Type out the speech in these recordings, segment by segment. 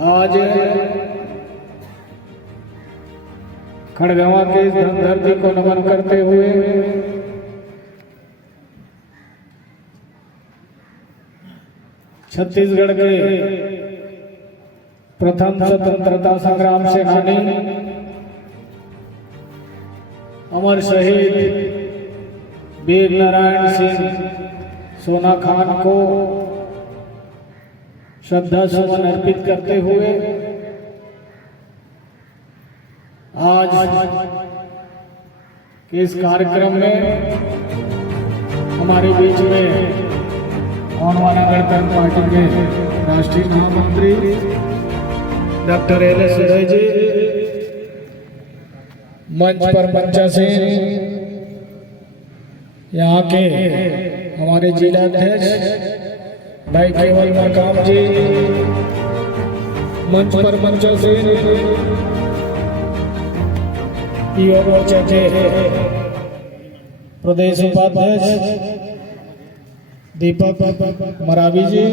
आज खड़गवां के धरती को नमन करते हुए छत्तीसगढ़ के प्रथम स्वतंत्रता संग्राम सेनानी अमर शहीद वीर नारायण सिंह सोना खान को श्रद्धा सुमन अर्पित करते हुए आज के इस कार्यक्रम में हमारे बीच में औनवाना गणतंत्र पार्टी के राष्ट्रीय महामंत्री डॉक्टर एल.एस. उदय जी, मंच पर मंचासीन यहाँ के हमारे जिला अध्यक्ष भाई केवल मकाम जी, मंच पर मंचासीन युवा मोर्चा के प्रदेश उपाध्यक्ष दीपक मरावी जी,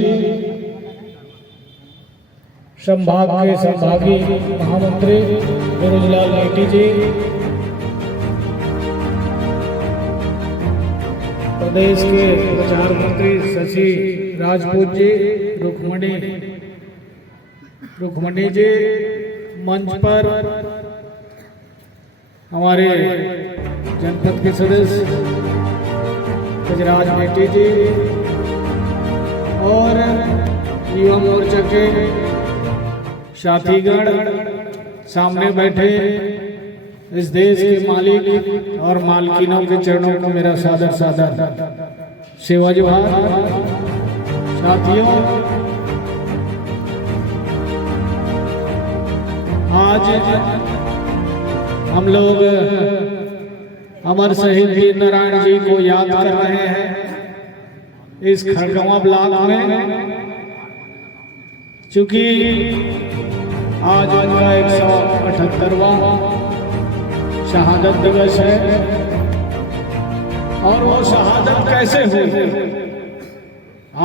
संभाग के संभागी महामंत्री गुरुजलाल नेटी जी, प्रदेश के प्रचार मंत्री शशि राजपूत जी, रुक्मणी जी, मंच पर हमारे जनपद के सदस्य गजराज नेटी जी और युवा मोर्चा के साथीगण, सामने बैठे इस देश के मालिक और मालकिनों के चरणों को मेरा सादर सादर सेवा जोहार। साथियों, आज हम लोग अमर शहीद वीर नारायण जी को याद कर रहे हैं इस खड़गवां ब्लॉक में, चूंकि आज उनका 178वां शहादत दिवस है। और वो शहादत कैसे हुई?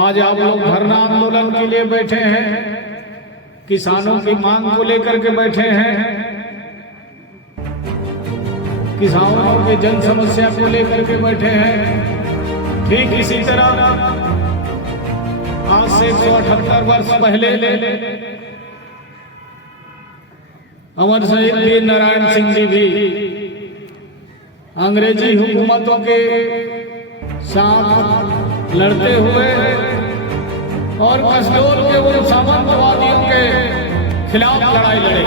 आज आप लोग धरना आंदोलन के लिए बैठे हैं, किसानों की मांग को लेकर के बैठे हैं, किसानों के जन समस्या को लेकर के बैठे हैं। ठीक इसी तरह आज से 178 वर्ष पहले अमर शहीद वीर नारायण सिंह जी भी अंग्रेजी हुकूमतों के साथ लड़ते हुए और कसडोल के उन सामंतवादियों के खिलाफ लड़ाई लड़े।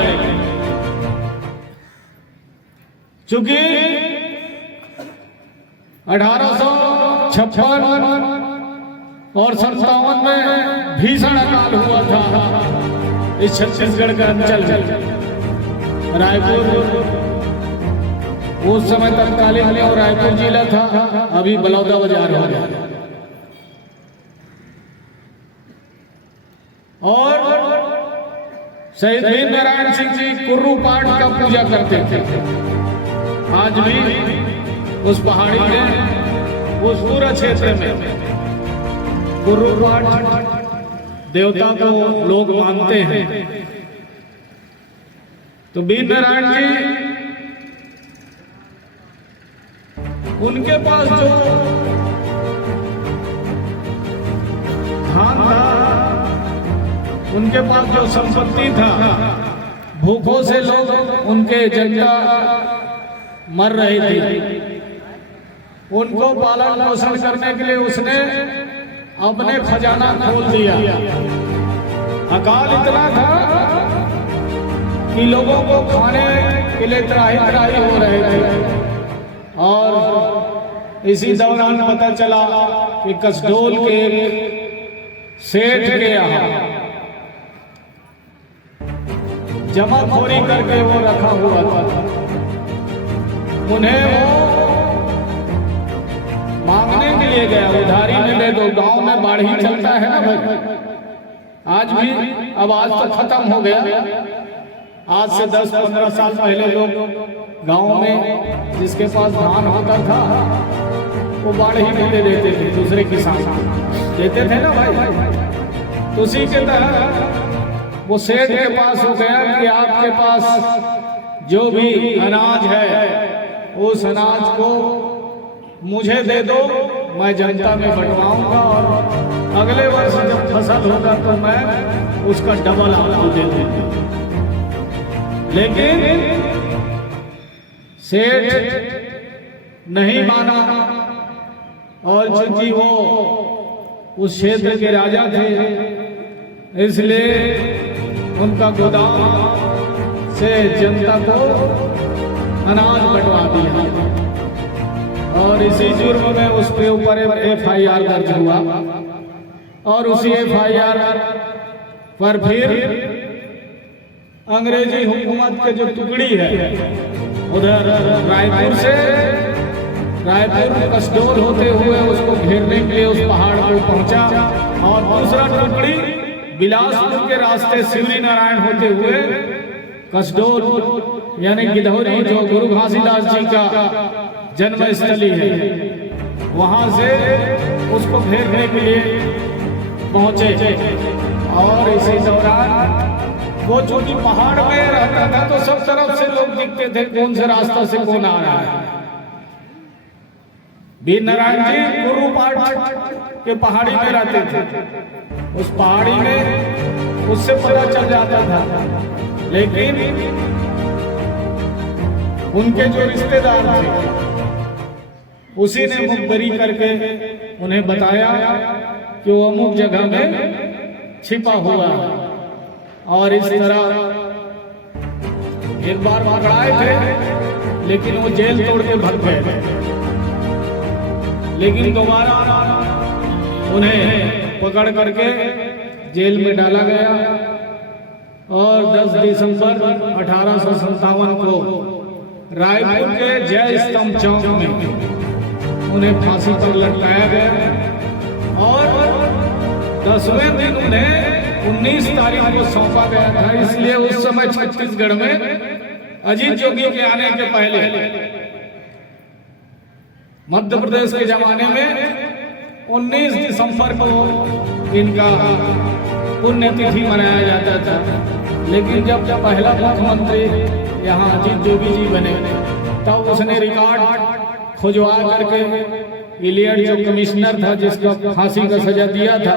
चूंकि 1856 और 57 में भीषण अकाल हुआ था इस छत्तीसगढ़ का अंचल रायपुर, उस समय तत्कालीन में और रायपुर जिला था, अभी बलौदा बाजार हो गया। और शहीद वीर नारायण सिंह जी कुर्रू पाठ का पूजा करते थे। आज भी उस पहाड़ी में, उस पूरा क्षेत्र में कुर्रू पाठ देवता को लोग मानते हैं। तो वीर नारायण जी, उनके पास जो धान था, उनके पास जो संपत्ति था, भूखों से लोग उनके जनता मर रही थी, उनको पालन पोषण करने के लिए उसने अपने खजाना खोल दिया। अकाल इतना था कि लोगों को खाने के लिए त्राही त्राही हो रहे थे। और इसी दौरान पता चला कि कसडोल के सेठ के यहाँ जमाखोरी करके वो रखा हुआ था। उन्हें वो मांगने के लिए गया, उधारी में दे दो। गांव में बाढ़ी चलता है ना भाई, आज भी, अब आज तो खत्म हो गया। आज से 10-15 साल पहले लोग गांव में जिसके पास धान होता था वो बाढ़ी में दे देते थे, दूसरे किसान देते थे ना भाई। उसी के तहत वो सेठ के पास हो गया कि आपके पास जो भी अनाज है उस अनाज को मुझे दे दो, मैं जनता में बंटवाऊंगा और अगले वर्ष जब फसल होगा तो मैं उसका डबल आपको दे दूंगा। लेकिन सेठ नहीं माना और चूंकि वो उस क्षेत्र के राजा थे इसलिए उनका गोदाम से जनता को अनाज बंटवा दिया और इसी जुर्म में उसके ऊपर FIR दर्ज हुआ और उसी FIR पर फिर अंग्रेजी हुकूमत के जो टुकड़ी है उधर रायपुर कसडोल होते हुए उसको घेरने के लिए उस पहाड़ पर पहुंचा और दूसरा टुकड़ी बिलासपुर के रास्ते शिवरी नारायण होते हुए कसडोल यानी गिधौरी जो गुरु घासीदास जी का जन्मस्थली है वहां से उसको घेरने के लिए पहुंचे और इसी दौरान वो जो कि पहाड़ में रहता था तो सब तरफ से लोग दिखते थे कौन से रास्ता से कौन आ रहा है। वीर नारायण जी गुरुपाट के पहाड़ी में रहते थे, उस पहाड़ी में उससे पता चल जाता था, लेकिन उनके जो रिश्तेदार थे उसी ने मुखबरी करके उन्हें बताया कि वो अमुक जगह में छिपा हुआ है और इस तरह एक बार पकड़ाए थे लेकिन वो जेल तोड़ के भाग गए, लेकिन दोबारा उन्हें पकड़ करके जेल में डाला गया और 10 दिसंबर 1857 को रायपुर के जय स्तंभ चौक में उन्हें फांसी पर लटकाया गया और 10वें दिन उन्हें 19 तारीख को सौंपा गया था। इसलिए उस समय छत्तीसगढ़ में अजीत जोगी के आने के पहले मध्य प्रदेश के जमाने में 19 दिसंबर को इनका पुण्यतिथि मनाया जाता था, लेकिन जब पहला मुख्यमंत्री यहाँ अजीत जोगी जी बने तब उसने रिकॉर्ड खुजवा करके इलियट जो कमिश्नर था जिसको फांसी का सजा दिया था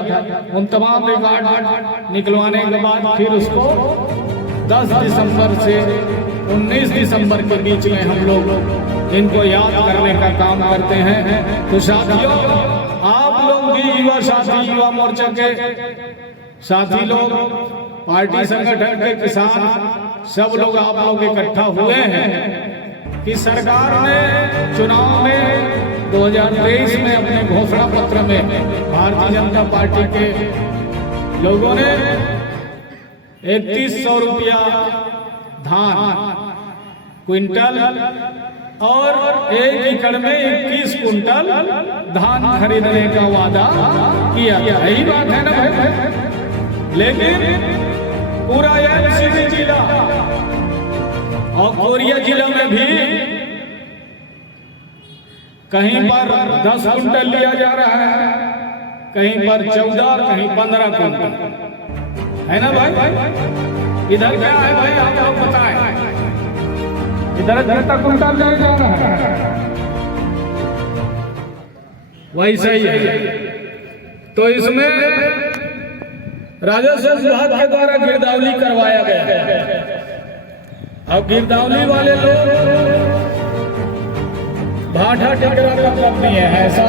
उन तमाम रिकॉर्ड निकलवाने के बाद फिर उसको 10 दिसंबर से 19 दिसंबर के बीच में हम लोग इनको याद करने का काम करते हैं। तो साथियों, आप लोग भी युवा साथी, युवा मोर्चा के साथी लोग, पार्टी संगठन के किसान सब लोग आप लोग इकट्ठा हुए हैं कि सरकार ने चुनाव में 2023 में अपने घोषणा पत्र में भारतीय जनता पार्टी के लोगों ने 3100 रुपया धान क्विंटल और 1 एकड़ में 21 कुंटल धान खरीदने का वादा किया। यही बात है ना भाई? लेकिन पूरा एनसीडी जिला और कोरिया जिला में भी कहीं पर 10 कुंटल लिया जा रहा है, कहीं पर 14, कहीं 15 कुंटल, है ना भाई? इधर क्या है भाई, आप लोग बताएं। इधर कितना कुंटल लिया जा रहा है? वैसे ही है। तो इसमें राजस्व विभाग के द्वारा गिरदावरी करवाया गया। अब गिरदावरी वाले लोग भाटा टिकरा का कर दिए हैं, ऐसा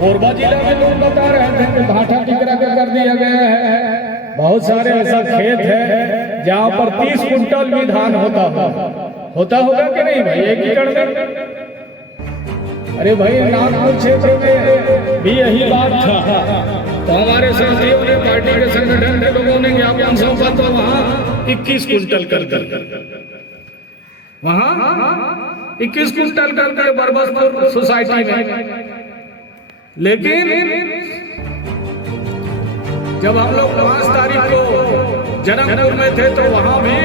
कोरबा जिला में लोग बता रहे थे कि भाटा टिकरा का कर दिया गया है। बहुत सारे ऐसा खेत है जहाँ पर 30 कुंटल भी धान होता होगा कि नहीं भाई, 1 एकड़ में? अरे भाई, नागपुर क्षेत्र में भी यही बात था। तो हमारे साथियों ने, पार्टी के संगठन के लोगों ने ज्ञापन सौंपा तो वहाँ 21 कुंटल कर वहाँ 21 कुंटल करके बरबसपुर सोसाइटी में। लेकिन जब हम लोग 5 तारीख को जनकपुर में थे तो वहां भी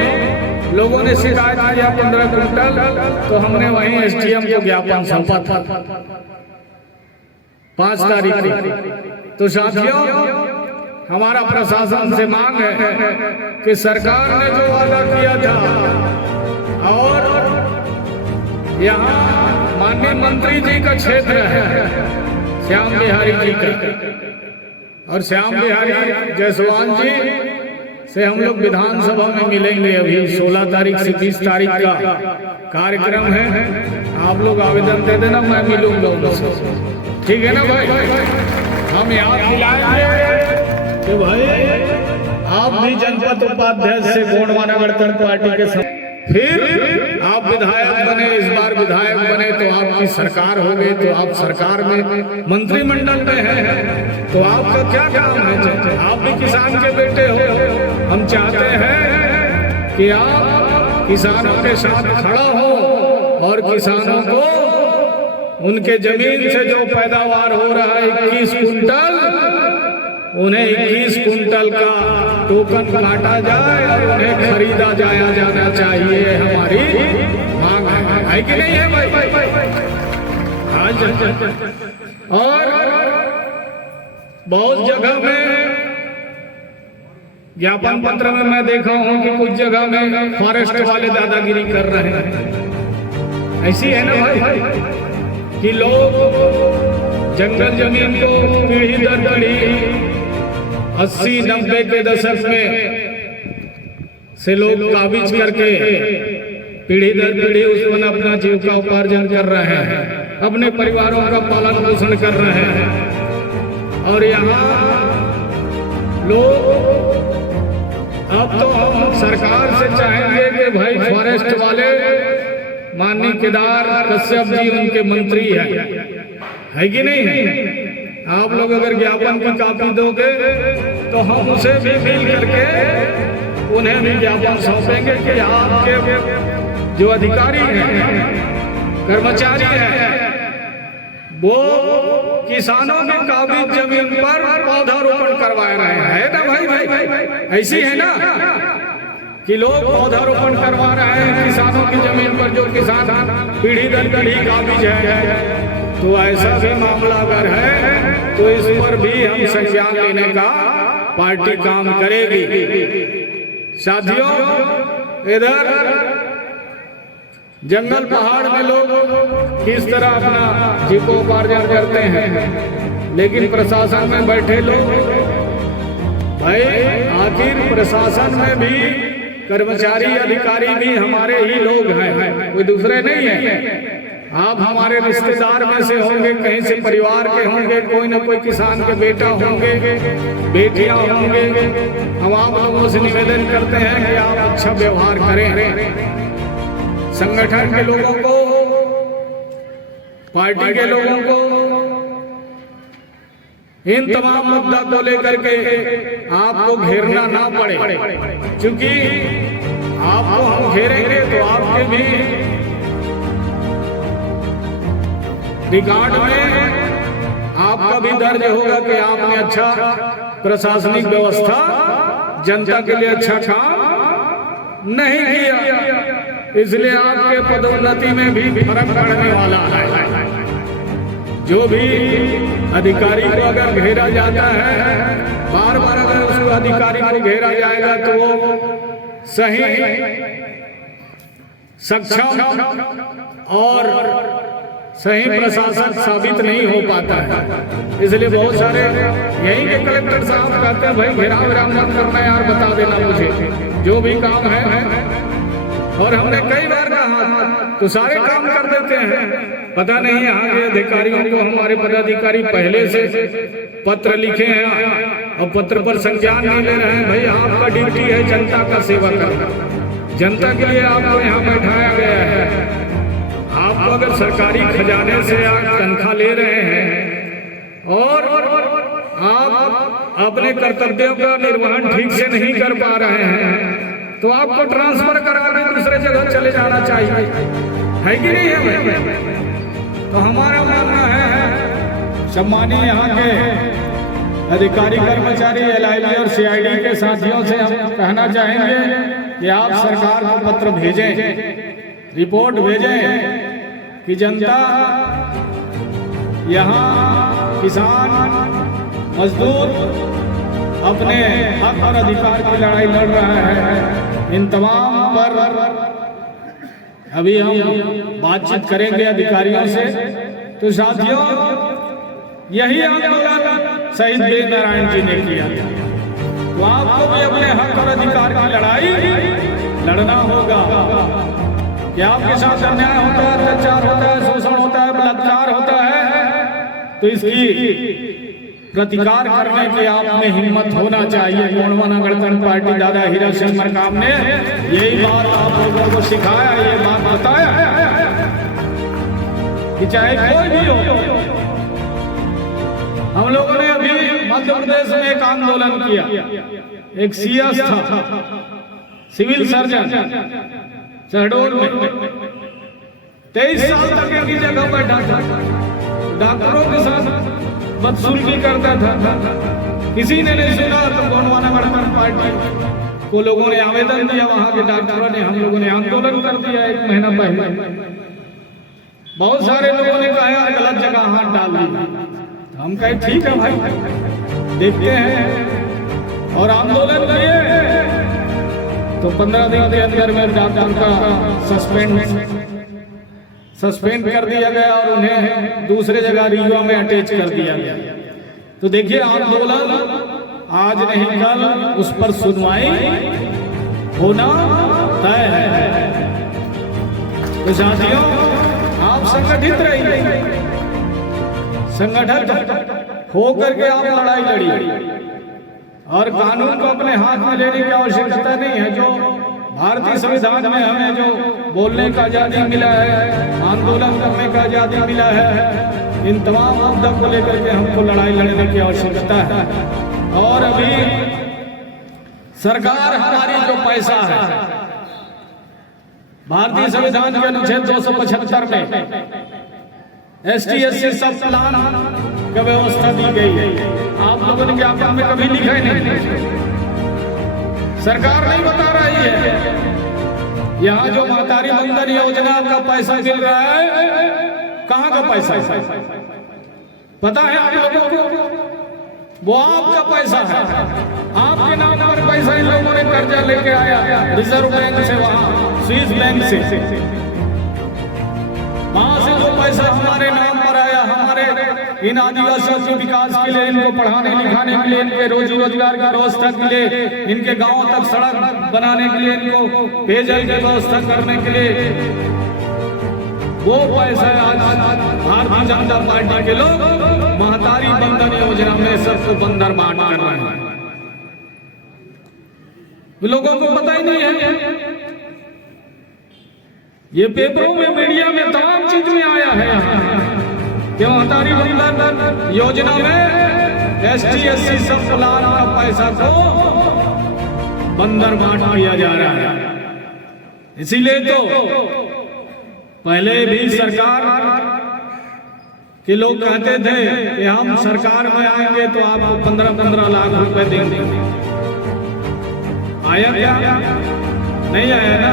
लोगों ने शिकायत किया 15 कुंटल, तो हमने वहीं SDM को ज्ञापन सौंपा था 5 तारीख को। तो साथियों, हमारा प्रशासन से मांग है कि सरकार ने जो वादा किया था और यहाँ माननीय मंत्री जी का क्षेत्र है श्याम बिहारी जी का, और श्याम बिहारी जायसवाल जी से हम लोग विधानसभा में मिलेंगे। अभी 16 तारीख से 20 तारीख का कार्यक्रम है। आप लोग आवेदन दे देना, मैं मिलूंगा उनसे, ठीक है ना भाई। हम यहाँ खिलाएंगे कि भाई आप भी जनपद उपाध्यक्ष से गोंडवाना गणतंत्र पार्टी के साथ, फिर आप विधायक बने, इस बार विधायक बने तो आपकी सरकार हो गई, तो आप सरकार में मंत्रिमंडल में हैं, तो आपका क्या काम है? आप भी किसान के बेटे हो। हम चाहते हैं कि आप किसानों के साथ खड़ा हो और किसानों को उनके जमीन से जो पैदावार हो रहा है 21 कुंटल, उन्हें 21 कुंटल का टोकन काटा जाए और उन्हें खरीदा जाना चाहिए। हमारी मांग है कि नहीं है भाई? आज और बहुत जगह में ज्ञापन पत्र में मैं देखा हूं कि कुछ जगह में फॉरेस्ट वाले दादागिरी कर रहे हैं। ऐसी है ना भाई कि लोग जंगल जमीन को पीढ़ी दर पीढ़ी 80-90 के दशक में से लोग काबिज करके पीढ़ी दर पीढ़ी उस पर अपना जीविका उपार्जन कर रहे हैं, अपने परिवारों का पालन पोषण कर रहे हैं। और यहाँ लोग अब तो हम सरकार से चाहेंगे कि भाई फॉरेस्ट वाले माननीय केदार कश्यप जी उनके मंत्री है कि नहीं है? आप लोग अगर ज्ञापन की कॉपी दोगे तो हम उसे भी मिल करके उन्हें भी ज्ञापन सौंपेंगे कि आपके जो अधिकारी हैं, कर्मचारी हैं, वो किसानों की काबिज जमीन पर पौधारोपण करवा रहे हैं ना भाई? ऐसी है ना कि लोग पौधारोपण करवा रहे हैं किसानों की जमीन पर, जो किसान पीढ़ी दर पीढ़ी काबिज है। तो ऐसा भी मामला अगर है तो इस पर भी हम संज्ञान लेने का पार्टी काम करेगी। साथियों, इधर जंगल पहाड़ में लोग किस तरह अपना जीविकोपार्जन करते हैं, लेकिन प्रशासन में बैठे लोग, भाई आखिर प्रशासन में भी कर्मचारी अधिकारी भी हमारे ही लोग हैं, कोई दूसरे नहीं है। आप हमारे रिश्तेदार में से होंगे, कहीं से परिवार के होंगे, कोई न कोई किसान के बेटा होंगे, बेटियां होंगे। हम आप लोगों से निवेदन करते हैं कि आप अच्छा व्यवहार करें। संगठन के लोगों को, पार्टी के लोगों को इन तमाम मुद्दा को लेकर के आपको घेरना ना पड़े, क्योंकि आपको हम घेरेंगे तो आपके भी रिकॉर्ड में आपका भी दर्ज होगा कि आपने अच्छा प्रशासनिक व्यवस्था, जनता के लिए अच्छा काम नहीं किया, इसलिए आपके पदोन्नति में भी फर्क पड़ने वाला है। जो भी अधिकारी को अगर घेरा जाता है, बार बार अगर उस अधिकारी को घेरा जाएगा तो वो सही, सक्षम और सही प्रशासक साबित नहीं हो पाता है। इसलिए बहुत सारे यही के कलेक्टर साहब कहते हैं भाई घेराव विराम मत करना यार, बता देना मुझे जो भी काम है। और हमने कई बार कहा तो सारे काम कर देते हैं। पता नहीं यहाँ के अधिकारियों को हमारे पदाधिकारी पहले से पत्र लिखे हैं और पत्र पर संज्ञान नहीं ले रहे हैं। भाई आपका ड्यूटी है जनता का सेवा करना, जनता के लिए आपको यहाँ बैठाया गया है। आप अगर सरकारी खजाने से आप तनख्वाह ले रहे हैं और आप अपने कर्तव्यों का निर्वहन ठीक से नहीं कर पा रहे हैं, तो आपको ट्रांसफर करा के दूसरे जगह चले जाना चाहिए, है कि नहीं है? तो हमारा मानना है, सम्मानीय यहाँ के अधिकारी कर्मचारी, LID और CID के साथियों से हम कहना चाहेंगे कि आप सरकार को पत्र भेजें, रिपोर्ट भेजें कि जनता यहाँ किसान, मजदूर अपने हक और अधिकार की लड़ाई लड़ रहा है, इन तमाम पर अभी हम बातचीत करेंगे अधिकारियों से। तो साथियों, यही आंदोलन शहीद वीर नारायण जी ने किया। तो आपको भी अपने हक और अधिकार की लड़ाई लड़ना होगा। क्या आपके साथ अन्याय होता है, अत्याचार होता है, शोषण होता है, बलात्कार होता है, तो इसकी प्रतिकार करने की आप में हिम्मत होना चाहिए। गोंडवाना गणतंत्र पार्टी दादा हीरा सिंह मरकाम ने यही बात आप लोगों को सिखाया, ये बात बताया कि चाहे कोई भी हो। हम लोगों ने अभी मध्य प्रदेश में एक आंदोलन किया। एक सीएस था, सिविल सर्जन, शहडोल में 23 साल तक एक ही जगह बैठा था, डॉक्टरों के साथ बदसलूकी करता था। किसी ने नहीं सुना तो गोंडवाना गणतंत्र पार्टी को लोगों ने आवेदन दिया, वहां के डॉक्टरों ने, हम लोगों ने आंदोलन कर दिया 1 महीना पहले। बहुत सारे लोगों ने कहा यार गलत जगह हाथ डाल दी। हम कहे ठीक है भाई, देखते हैं, और आंदोलन किए। तो 15 दिन के अंदर में डॉक्टर का सस्पेंड कर दिया गया और उन्हें दूसरे जगह रीवा में अटैच कर दिया गया। तो देखिए, आंदोलन आज नहीं कल उस पर सुनवाई होना तय है। तो साथियों, आप संगठित रहिए, संगठित होकर के आप लड़ाई लड़िए, और कानून को अपने हाथ में लेने की आवश्यकता नहीं है। जो भारतीय संविधान में हमें जो बोलने का आजादी मिला है, आंदोलन करने का आजादी मिला है, इन तमाम मुद्दों को लेकर के हमको लड़ाई लड़ने की आवश्यकता है। और अभी सरकार हमारी जो पैसा है, भारतीय संविधान के अनुच्छेद 275 में ST/SC सब प्लान का व्यवस्था दी गई है। आप लोगों ने ज्ञापन में कभी लिखा ही नहीं, सरकार नहीं बता रही है। यहाँ जो महतारी बंधन योजना का पैसा मिल रहा है, कहाँ का पैसा है पता है आप लोगों को? वो आपका पैसा है, आपके नाम पर पैसा इन लोगों ने कर्जा लेके आया रिजर्व बैंक से, वहां स्विस बैंक से। वहां से जो पैसा हमारे नाम पर आया, हमारे इन आदिवासियों के विकास के लिए, इनको पढ़ाने लिखाने के लिए, इनके रोजी रोजगार की व्यवस्था के लिए, इनके गांवों तक सड़क बनाने के लिए, इनको पेयजल की व्यवस्था करने के लिए, वो पैसा आज भारतीय जनता पार्टी के लोग महतारी बंधन योजना में सबको बंदर बांट कर रहे हैं। लोगों को पता ही नहीं है। ये पेपरों में, मीडिया में, तमाम चीज में आया है कि महतारी बंधन योजना में ST/SC सब प्लान का पैसा को बंदर बांट किया जा रहा है। इसीलिए तो पहले भी सरकार के लोग कहते थे कि हम सरकार में आएंगे तो आपको 15-15 लाख रुपए देंगे। आया क्या? नहीं आया ना।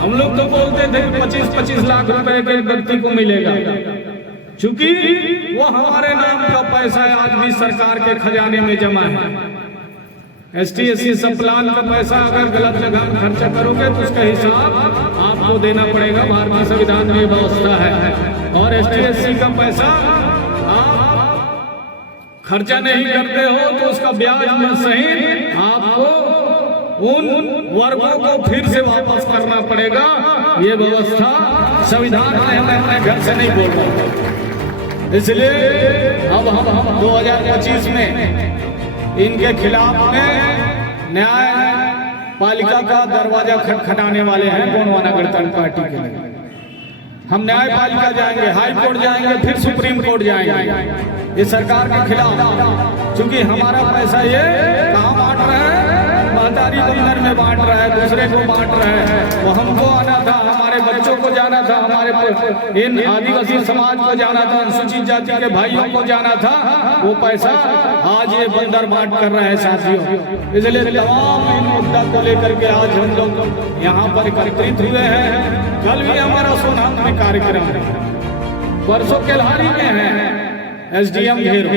हम लोग तो बोलते थे कि 25-25 लाख रुपए के व्यक्ति को मिलेगा, क्योंकि वो हमारे नाम का पैसा आज भी सरकार के खजाने में जमा है। ST/SC सब प्लान का पैसा अगर गलत जगह में खर्चा करोगे तो उसका हिसाब आपको देना पड़ेगा। भारतीय संविधान में व्यवस्था है। और ST/SC का पैसा आप खर्चा नहीं करते हो तो उसका ब्याज में सहित आपको उन वर्गों को फिर से वापस करना पड़ेगा। ये व्यवस्था संविधान में हमें अपने घर से नहीं बोल रहा। इसलिए अब हम 2025 में इनके खिलाफ में न्याय पालिका का दरवाजा खटखटाने वाले हैं। गोंडवाना गणतंत्र पार्टी के लिए हम न्याय पालिका जाएंगे, हाई कोर्ट जाएंगे, फिर सुप्रीम कोर्ट जाएंगे ये सरकार के खिलाफ। क्योंकि हमारा पैसा ये कहाँ बांट रहा है? महतारी बंधन में बांट रहा है, दूसरे को बांट रहा है। वो हमको आना था, हमारे बच्चों को जाना था, हमारे इन आदिवासी समाज को जाना था, अनुसूचित जाति के भाइयों को जाना था। वो पैसा आज ये बंदर बांट कर रहा है साथियों। इसलिए तमाम इन मुद्दा को लेकर के आज हम लोग यहाँ पर एकत्रित हुए हैं। कल भी हमारा सोनांग में कार्यक्रम है, परसों केल्हारी में है SDM घेरो।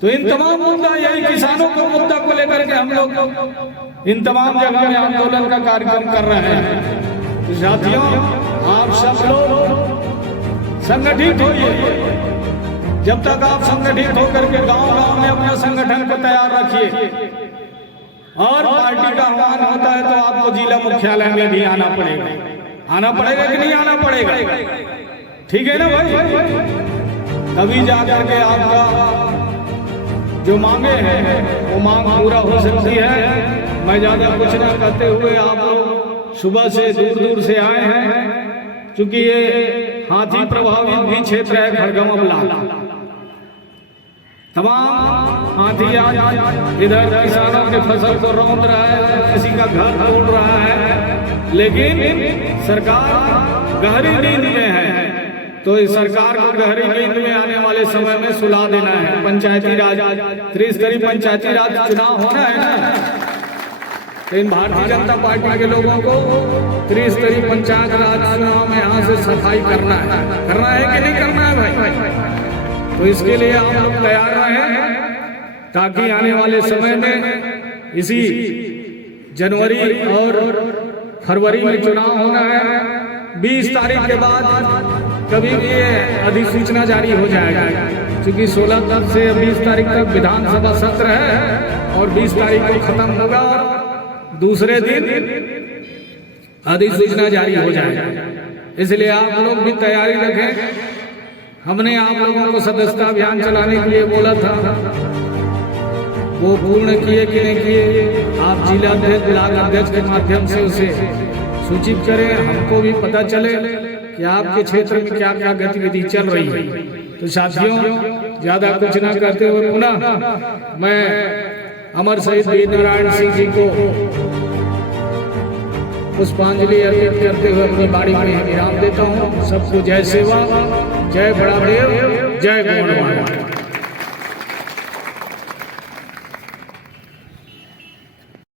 तो इन तमाम मुद्दा, यही किसानों के मुद्दा को लेकर के हम लोग इन तमाम जगह में आंदोलन का कार्यक्रम कर रहे हैं। साथियों, आप सब लोग संगठित होइए। जब तक आप संगठित होकर के गांव-गांव में अपने संगठन को तैयार रखिए, और पार्टी का आह्वान होता है तो आपको जिला मुख्यालय में भी आना पड़ेगा। आना पड़ेगा कि नहीं आना पड़ेगा? ठीक है ना भाई? तभी जाकर के आपका जो मांगे हैं वो मांग पूरा हो सकती है। मैं ज्यादा कुछ ना कहते हुए, आप सुबह से दूर दूर से आए हैं, क्योंकि ये हाथी प्रभावित भी क्षेत्र है खड़गम ब्लॉक। तमाम हाथी आज इधर किसानों के फसल को रौंद रहा है, किसी का घर तोड़ रहा है, लेकिन सरकार गहरी नींद में है। तो इस सरकार को गहरी नींद में आने वाले समय में सुला देना है। पंचायती राज, त्रिस्तरीय पंचायती राज चुनाव होना है ना, लेकिन भारतीय जनता पार्टी के लोगों को त्रिस्तरीय पंचायत राज चुनाव में यहाँ से सफाई करना है कि नहीं करना है भाई? तो इसके लिए आप लोग तैयार रहें, ताकि आने वाले समय में इसी जनवरी और फरवरी में चुनाव होना है। 20 तारीख के बाद कभी भी ये अधिसूचना जारी हो जाएगा, क्योंकि 16 से 20 तारीख तक विधानसभा सत्र है और 20 तारीख को खत्म होगा और दूसरे दिन अधिसूचना जारी हो जाएगा। इसलिए आप लोग भी तैयारी रखें। हमने आप लोगों को सदस्यता अभियान चलाने के लिए बोला था, वो पूर्ण किए कि नहीं किए, आप जिला अध्यक्ष, ब्लॉक अध्यक्ष के माध्यम से उसे सूचित करें, हमको भी पता चले कि आपके क्षेत्र में क्या क्या गतिविधि चल रही है। तो साथियों, ज्यादा कुछ ना करते हुए पुनः मैं अमर शहीद वीर नारायण सिंह जी को पुष्पांजलि अर्पित करते हुए अपनी बाड़ी में विराम देता हूँ। सबको जय सेवा, जय बड़ा देव, जय गौरवाणी।